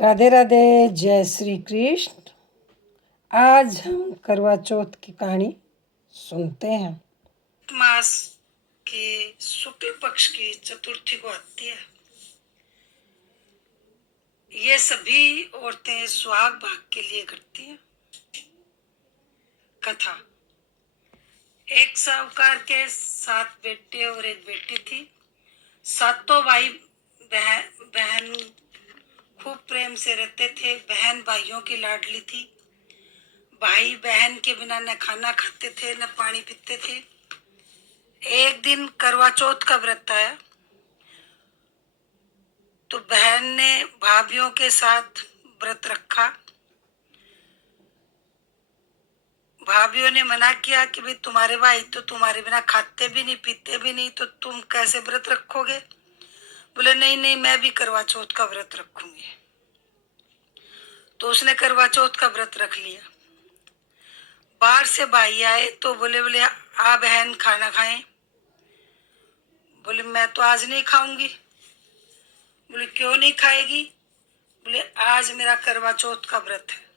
राधे राधे, जय श्री कृष्ण। आज हम करवा चौथ की कहानी सुनते हैं। मास के शुक्ल पक्ष की चतुर्थी को आती है। ये सभी औरतें सुहाग भाग के लिए करती हैं। कथा। एक साहूकार के 7 बेटे और एक बेटी थी। सातों भाई बहन खूब प्रेम से रहते थे। बहन भाइयों की लाडली थी। भाई बहन के बिना न खाना खाते थे न पानी पीते थे। एक दिन करवा चौथ का व्रत आया तो बहन ने भाभीियों के साथ व्रत रखा। भाभीियों ने मना किया कि भाई तुम्हारे भाई तो तुम्हारे बिना खाते भी नहीं पीते भी नहीं, तो तुम कैसे व्रत रखोगे। बोले नहीं नहीं, मैं भी करवा चौथ का व्रत रखूंगी। तो उसने करवा चौथ का व्रत रख लिया। बाहर से भाई आए तो बोले बोले आ बहन खाना खाएं। बोले मैं तो आज नहीं खाऊंगी। बोले क्यों नहीं खाएगी। बोले आज मेरा करवा चौथ का व्रत है।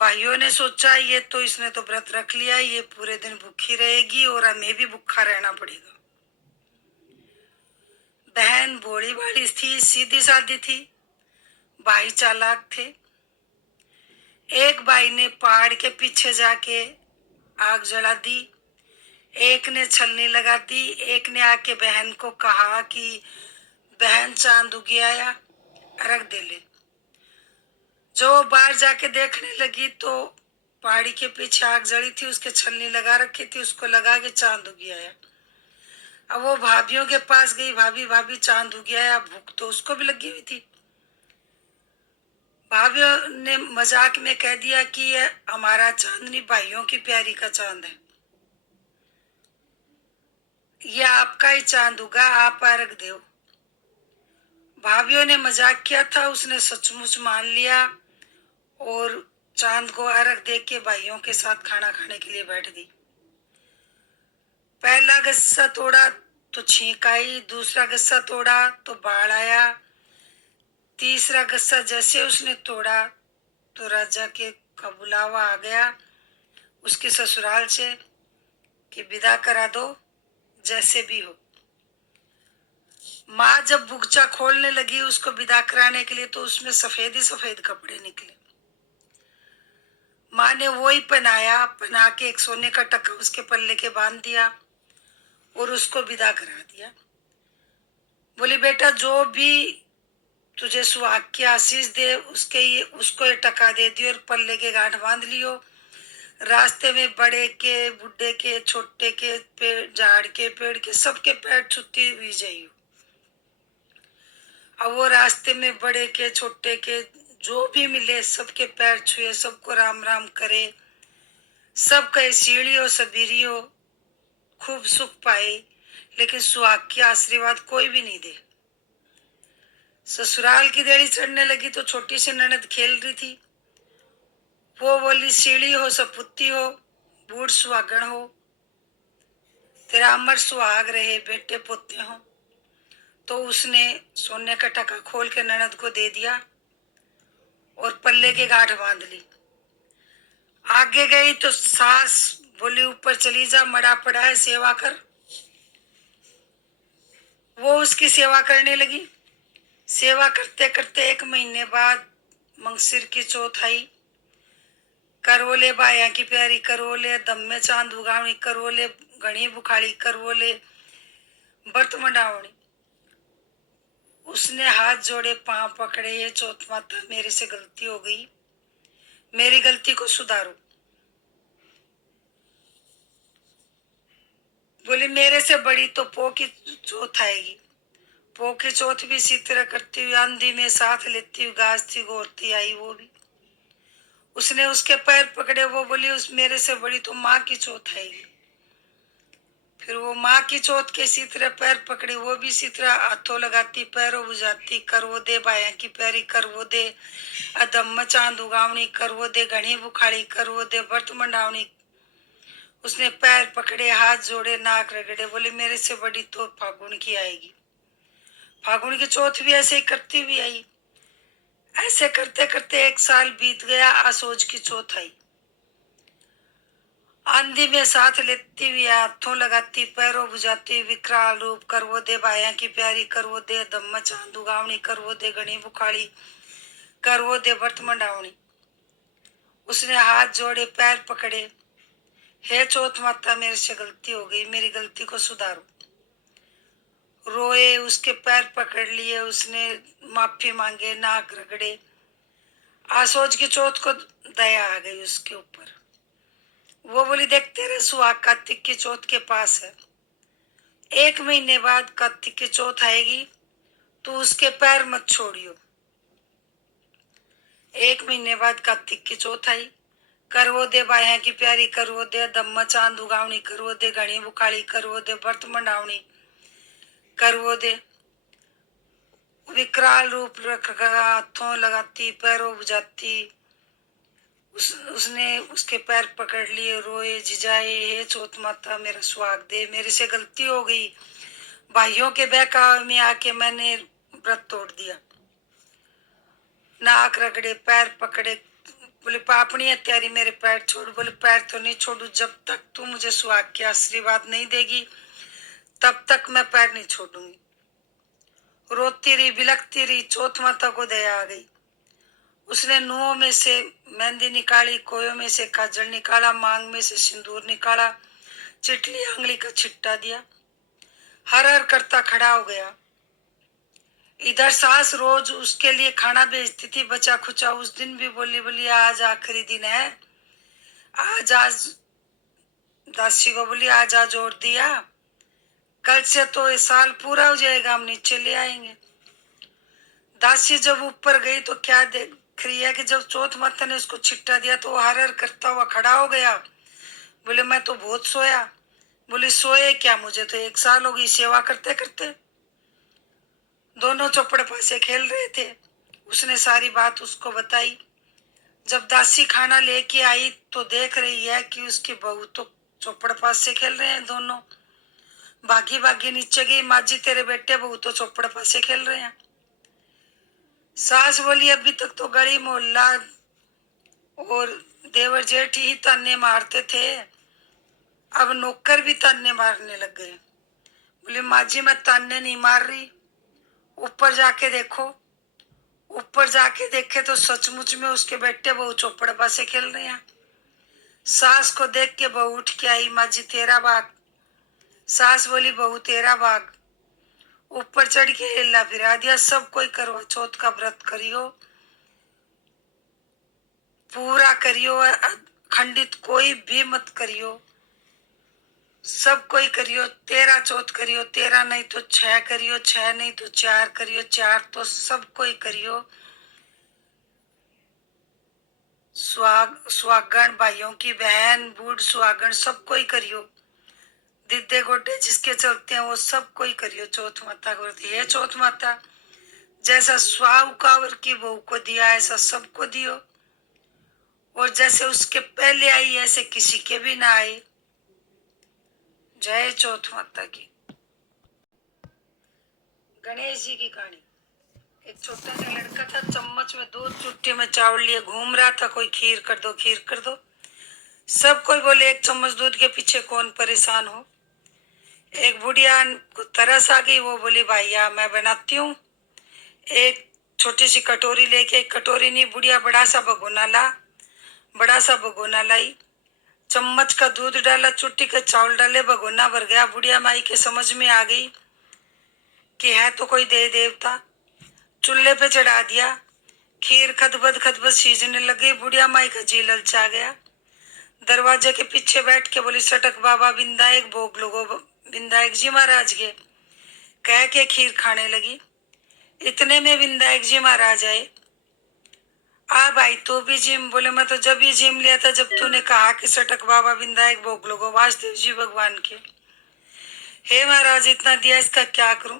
भाइयों ने सोचा ये तो इसने तो व्रत रख लिया, ये पूरे दिन भूखी रहेगी और हमें भी भूखा रहना पड़ेगा। बहन भोली भाली थी, सीधी सादी थी। भाई चालाक थे। एक भाई ने पहाड़ के पीछे जाके आग जला दी। एक ने छलनी लगा दी। एक ने आके बहन को कहा कि बहन चांद उग आया, अर्घ दे ले। जो बाहर जाके देखने लगी तो पहाड़ी के पीछे आग जली थी, उसके छलनी लगा रखी थी, उसको लगा के चांद उग आया। अब वो भाभीियों के पास गई, भाभी भाभी चांद उग आया। भूख तो उसको भी लगी हुई थी। भाभीियों ने मजाक में कह दिया कि ये हमारा चांद नहीं, भाइयों की प्यारी का चांद है। ये आपका ही चांद उगा, आप अर्घ दो। भाभीियों ने मजाक किया था, उसने सचमुच मान लिया और चांद को अर्घ दे के भाइयों के साथ खाना खाने के लिए बैठ गई। पहला गस्सा तोड़ा तो छींक आई, दूसरा गस्सा तोड़ा तो बाढ़ आया, तीसरा गस्सा जैसे उसने तोड़ा तो राजा के का बुलावा आ गया उसके ससुराल से कि विदा करा दो जैसे भी हो। माँ जब बुगचा खोलने लगी उसको विदा कराने के लिए तो उसमें सफेद ही सफेद कपड़े निकले। माँ ने वो ही पहना के एक सोने का टक्का उसके पल्ले के बांध दिया और उसको विदा करा दिया। बोली बेटा जो भी तुझे सुहाग की आशीष दे उसको ये टका दे दियो और पल्ले के गांठ बांध लियो। रास्ते में बड़े के बुढ़े के छोटे के पेड़ झाड़ के पेड़ के सबके पैर छुट्टी हुई जाइयो। अब वो रास्ते में बड़े के छोटे के जो भी मिले सबके पैर छुए, सबको राम राम करे, सब कहे सीढ़ी हो सबीरी हो, खूब सुख पाए। लेकिन सुहाग की आशीर्वाद कोई भी नहीं दे। ससुराल की देड़ी चढ़ने लगी तो छोटी सी ननद खेल रही थी। वो बोली सीढ़ी हो सपुत्ती हो, बूढ़ सुहागण हो, तेरा अमर सुहाग रहे, बेटे पोते हो। तो उसने सोने का टका खोल के ननद को दे दिया और पल्ले के गांठ बांध ली। आगे गई तो सास बोली ऊपर चली जा, मड़ा पड़ा है सेवा कर। वो उसकी सेवा करने लगी। सेवा करते करते 1 महीने बाद मंगसिर की चौथ आई। करवोले बाया की प्यारी करवोले, दम में चांद उगावणी करवोले, घनी बुखाड़ी करवोले, बर्त मंडावणी। उसने हाथ जोड़े, पांव पकड़े, ये चौथ माता मेरे से गलती हो गई, मेरी गलती को सुधारो। बोली मेरे से बड़ी तो पो की चौथ आएगी। पो की चौथ भी इसी तरह करती हुई आंधी में साथ लेती हुई गाजती गोरती आई वो भी। उसने उसके पैर पकड़े। वो बोली उस मेरे से बड़ी तो माँ की चौथ आएगी। फिर वो माँ की चौथ के इसी तरह पैर पकड़े। वो भी इसी तरह हाथों लगाती पैरों बुझाती, कर वो दे बाया की प्यारी, कर वो दे अदम चांद उगावणी, कर वो दे घनी बुखाड़ी, कर वो दे बर्त मंडावणी। उसने पैर पकड़े, हाथ जोड़े, नाक रगड़े। बोले मेरे से बड़ी तो फागुन की आएगी। फागुन की चौथ भी ऐसे ही करती हुई आई। ऐसे करते करते 1 साल बीत गया। असोज की चौथ आई। आंधी में साथ लेती हुई, हाथों लगाती, पैरों बुझाती, विकराल रूप कर वो दे, बाया की प्यारी कर वो दे, दम्म चांद उगावनी कर वो दे, गणी बुखाड़ी कर वो दे, बर्त मंडावनी। उसने हाथ जोड़े, पैर पकड़े, हे चौथ माता, मेरे से गलती हो गई, मेरी गलती को सुधारो। रोए, उसके पैर पकड़ लिए, उसने माफी मांगे, नाक रगड़े। आसोज की चौथ को दया आ गई उसके ऊपर। वो बोली, देख तेरे सुहाग कार्तिक की चौथ के पास है। 1 महीने बाद कार्तिक की चौथ आएगी, तू उसके पैर मत छोड़ियो। 1 महीने बाद कार्तिक की चौथ आई। करवो दे बाया की प्यारी करवो दे, दम्मा चांद उगावनी करवो दे, घनी बुखाड़ी करवो दे, बर्त मंडावनी करवो दे। विकराल रूप रख, हाथों लगाती, पैरों बुझाती। उसने उसके पैर पकड़ लिए, रोए झिझाए, हे चौथ माता, मेरा सुहाग दे, मेरे से गलती हो गई। भाइयों के बहकावे में आके मैंने व्रत तोड़ दिया। नाक रगड़े, पैर पकड़े, बोले पापनी है तेरी, मेरे पैर छोड़। बोले पैर तो नहीं छोड़ू, जब तक तू मुझे सुहाग के आशीर्वाद नहीं देगी तब तक मैं पैर नहीं छोड़ूंगी। रोती रही, बिलखती रही। चौथ माता को दया आ गई। उसने नुओं में से मेहंदी निकाली, कोयों में से काजल निकाला, मांग में से सिंदूर निकाला, चिटली आंगली का छिट्टा दिया। हर हर करता खड़ा हो गया। इधर सास रोज उसके लिए खाना भेजती थी, बचा खुचा। उस दिन भी बोली बोली आज आखिरी दिन है, आज आज दासी को बोली आज आज जोड़ दिया, कल से तो ये साल पूरा हो जाएगा, हम नीचे ले आएंगे। दासी जब ऊपर गई तो क्या देख रही है कि जब चौथ माता ने उसको छिट्टा दिया तो वो हर हर करता हुआ खड़ा हो गया। बोले मैं तो बहुत सोया। बोली सोए क्या, मुझे तो 1 साल हो गई सेवा करते करते। दोनों चौपड़ पासे खेल रहे थे। उसने सारी बात उसको बताई। जब दासी खाना लेके आई तो देख रही है कि उसकी बहू तो चौपड़ पास से खेल रहे हैं दोनों। भागी भागी नीचे गई, माँ जी तेरे बेटे बहू तो चौपड़ पास से खेल रहे हैं। सास बोली अभी तक तो गली मोहल्ला और देवर जेठ ही ताने मारते थे, अब नौकर भी ताने मारने लग गए। बोले माँ जी मैं ताने नहीं मार रही, ऊपर जाके देखो। ऊपर जाके देखे तो सचमुच में उसके बेटे बहू चौपड़ पासे खेल रहे हैं। सास को देख के बहू उठ के आई, माँ जी तेरा भाग। सास बोली बहू तेरा भाग। ऊपर चढ़ के हिला फिरा दिया। सब कोई करवा चौथ का व्रत करियो, पूरा करियो, खंडित कोई भी मत करियो, सब कोई करियो। 13 चौथ करियो, 13 नहीं तो 6 करियो, 6 नहीं तो 4 करियो, 4 तो सब कोई करियो। सुहागण भाइयों की बहन बूढ़ सुहागण सब कोई करियो। दिद्दे गोटे जिसके चलते हैं वो सब कोई करियो चौथ माता को व्रत। ये चौथ माता जैसा स्वाउकावर की बहू को दिया ऐसा सबको दियो, और जैसे उसके पहले आई ऐसे किसी के भी ना आए। जय चौथ माता की। गणेश जी की कहानी। एक छोटा सा लड़का था, चम्मच में दूध चुट्टी में चावल लिए घूम रहा था। कोई खीर कर दो, खीर कर दो। सब कोई बोले 1 चम्मच दूध के पीछे कौन परेशान हो। एक बुढ़िया को तरस आ गई, वो बोली भैया मैं बनाती हूँ। एक छोटी सी कटोरी लेके, एक कटोरी नहीं बुढ़िया बड़ा सा भगोना ला, बड़ा सा भगोना लाई। चम्मच का दूध डाला, चुट्टी का चावल डाले, भगोना भर गया। बुढ़िया माई के समझ में आ गई कि है तो कोई देव देवता। चूल्हे पे चढ़ा दिया। खीर खदबद सीजने लगी। बुढ़िया माई का जी ललचा गया। दरवाजे के पीछे बैठ के बोली सटक बाबा विंदायक भोग लोगो, विंदायक जी महाराज के कह के खीर खाने लगी। इतने में विंदायक जी महाराज आए। आ भाई तो भी जिम। बोले मैं तो जब ही जिम लिया था जब तूने कहा कि सटक बाबा विंदायक भोग लोगो, वासुदेव जी भगवान के। हे महाराज इतना दिया, इसका क्या करूं।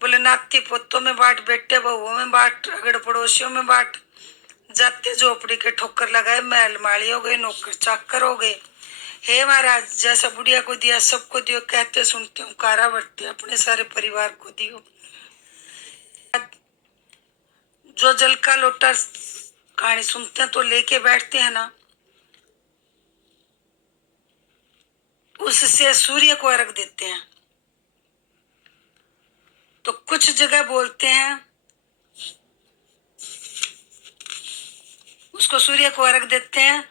बोले नाती पोतों में बांट, बेटे बहुओं में बांट, अगड़ पड़ोसियों में बांट। जाते झोपड़ी के ठोकर लगाए, महल माली हो गए, नौकर चाकर हो गए। हे महाराज जैसा बुढ़िया को दिया सबको दियो, कहते सुनते हूँ कारा बढ़ते, अपने सारे परिवार को दियो। जो जल का लोटा कहानी सुनते हैं तो लेके बैठते हैं ना, उससे सूर्य को अर्घ देते हैं। तो कुछ जगह बोलते हैं उसको सूर्य को अर्घ देते हैं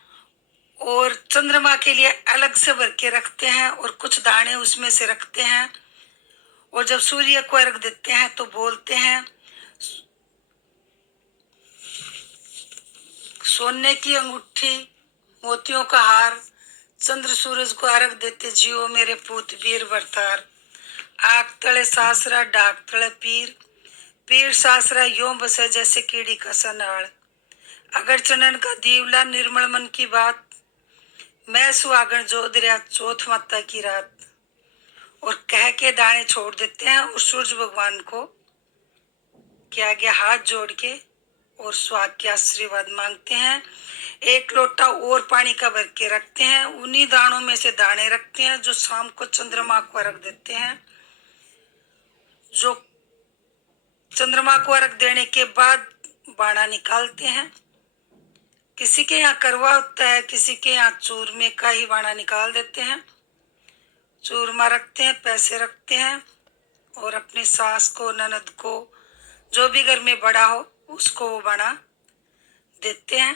और चंद्रमा के लिए अलग से भर के रखते हैं और कुछ दाने उसमें से रखते हैं। और जब सूर्य को अर्घ देते हैं तो बोलते हैं सोने की अंगूठी, मोतियों का हार, चंद्र सूरज को अर्घ देते जियो मेरे पूत वीर वरतार। आग तले सासरा डाक तले पीर, पीर सासरा यों बसे जैसे कीड़ी का सनाड़। अगर चनन का दीवला निर्मल मन की बात, मैं सुहागन जो दरिया चौथ माता की रात। और कह के दाने छोड़ देते हैं और सूरज भगवान को के आगे हाथ जोड़ के और सुहाग के आशीर्वाद मांगते हैं। एक लोटा और पानी का भर के रखते हैं, उन्हीं दानों में से दाने रखते हैं जो शाम को चंद्रमा को अर्घ देते हैं। जो चंद्रमा को अर्घ देने के बाद बाणा निकालते हैं। किसी के यहाँ करवा होता है, किसी के यहाँ चूरमे का ही बाणा निकाल देते हैं। चूरमा रखते हैं, पैसे रखते हैं और अपनी सास को, ननद को, जो भी घर में बड़ा हो उसको वो बाणा देते हैं।